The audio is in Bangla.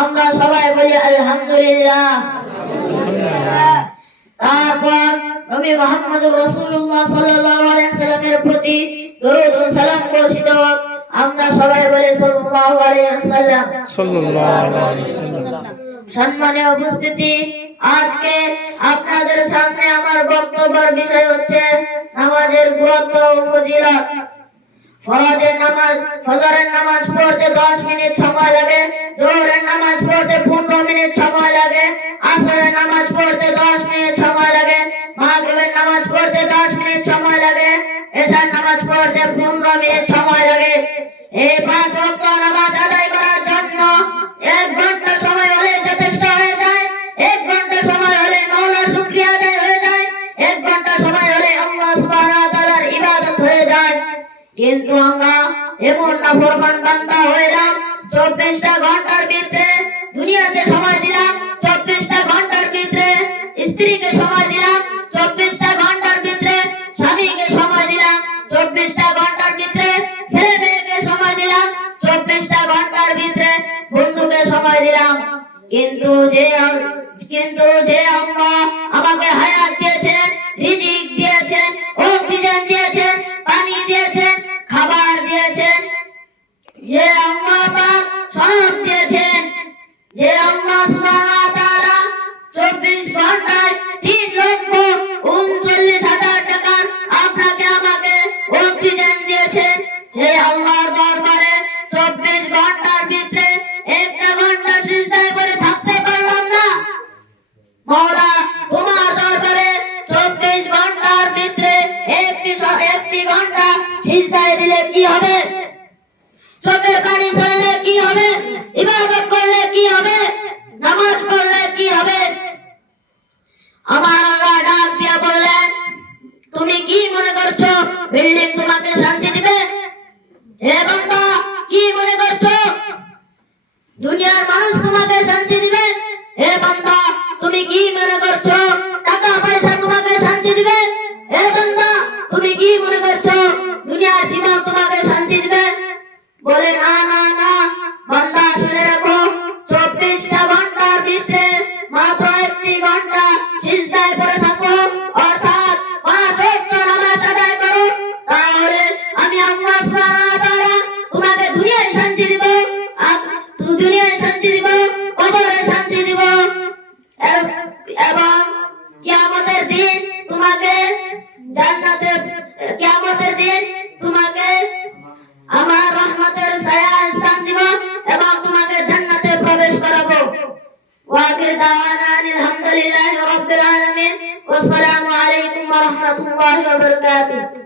আমরা সবাই বলি আলহামদুলিল্লাহ। তারপর নবী মুহাম্মদুর রাসূলুল্লাহ সাল্লাল্লাহু আলাইহি ওয়াসাল্লামের প্রতি দরুদ ও সালাম বর্ষিত হোক। আমরা সবাই বলি সাল্লাল্লাহু আলাইহি ওয়াসাল্লাম। সম্মানীয় উপস্থিতি, আজকে আপনাদের সামনে আমার বক্তব্যের বিষয় হচ্ছে নামাজের গুরুত্ব ও ফজিলত। ফরজের নামাজ, ফজরের নামাজ পড়তে 10 মিনিট সময় লাগে, জোহরের নামাজ পড়তে 15 মিনিট সময় লাগে, আসরের নামাজ পড়তে 10 মিনিট সময় লাগে, মাগরিবের নামাজ পড়তে 10 মিনিট সময় লাগে, এশার নামাজ পড়তে 15 মিনিট সময় লাগে। এই 5 ওয়াক্ত নামাজ আদায় করার জন্য 1 ঘন্টা সময় হলে যথেষ্ট হয়ে যায়। 1 ঘন্টা সময় হলে মাওলার শুকরিয়া আদায় হয়ে যায়। 1 ঘন্টা সময় হলে আল্লাহ সুবহানাহু ওয়া তাআলার ইবাদত হয়ে যায়। কিন্তু আমরা এমন নাফরমান বান্দা হইলাম, 24টা ঘন্টার ভিতরে দুনিয়াতে সময় দিলাম, 24টা ঘন্টার ভিতরে স্ত্রীকে সময় দিলাম, 24টা ঘন্টার ভিতরে স্বামীকে সময় দিলাম, 24টা ঘন্টার ভিতরে ছেলে মেয়েকে সময় দিলাম, 24টা ঘন্টার ভিতরে বন্ধুকে সময় দিলাম। কিন্তু যে আল্লাহ আমাকে হায়াত দিয়েছেন, রিজিক দিয়েছেন, অক্সিজেন দিয়েছেন, পানি দিয়েছেন, খাবার দিয়েছেন, যে আল্লাহ পাক সব দিয়েছেন, যে আল্লাহ সুবহানাহু ওয়া তাআলা 24 ঘন্টায় 3,39,000 টাকা আপনাকে আমাকে অক্সিজেন দিয়েছেন, যে আল্লাহর দরবারে 24 ঘন্টার ভিতরে 1 ঘন্টা সিজদায় পড়ে থাকতে পারলাম না। মাওলা, তোমার দরবারে 24 ঘন্টার ভিতরে একটি ঘন্টা সিজদায় দিলে কি হবে? চোখের পানি ছাড়লে কি হবে? ইবাদত করলে কি হবে? নামাজ পড়লে কি হবে? আমার আল্লাহ ডাক দিয়া বললেন, তুমি কি মনে করছো বিল্ডিং তোমাকে শান্তি দিবে? হে বান্দা, কি মনে করছো দুনিয়ার মানুষ তোমাকে শান্তি দিবে? হে বান্দা, তুমি কি মনে করছো টাকা পয়সা তোমাকে শান্তি দিবে? হে বান্দা, তুমি কি মনে করছো দুনিয়ার জীবন তোমাকে শান্তি দিবে? বলে না না না, বান্দা শুনে রাখো, 24টা ঘন্টার ভিতরে মাত্র 1 ঘন্টা সিজদায় পড়ে থাকো, অর্থাৎ 5 ওয়াক্ত নামাজ আদায় করো, তাহলে আমি আল্লাহ সুবহানাহু ওয়া তাআলা তোমাকে দুনিয়ায় শান্তি দিব, দুনিয়ায় শান্তি দিব, কবরে শান্তি দিব, এবং কিয়ামতের দিন তোমাকে জান্নাতের, কিয়ামতের দিন তোমাকে আমার রহমতের ছায়ায় স্থান দিব এবং তোমাকে জান্নাতে প্রবেশ করাবো। ওয়া আখির দাওয়ানা আলহামদুলিল্লাহি রাব্বিল আলামিন। ওয়া আসসালামু আলাইকুম ওয়া রাহমাতুল্লাহি ওয়া বারাকাতুহু।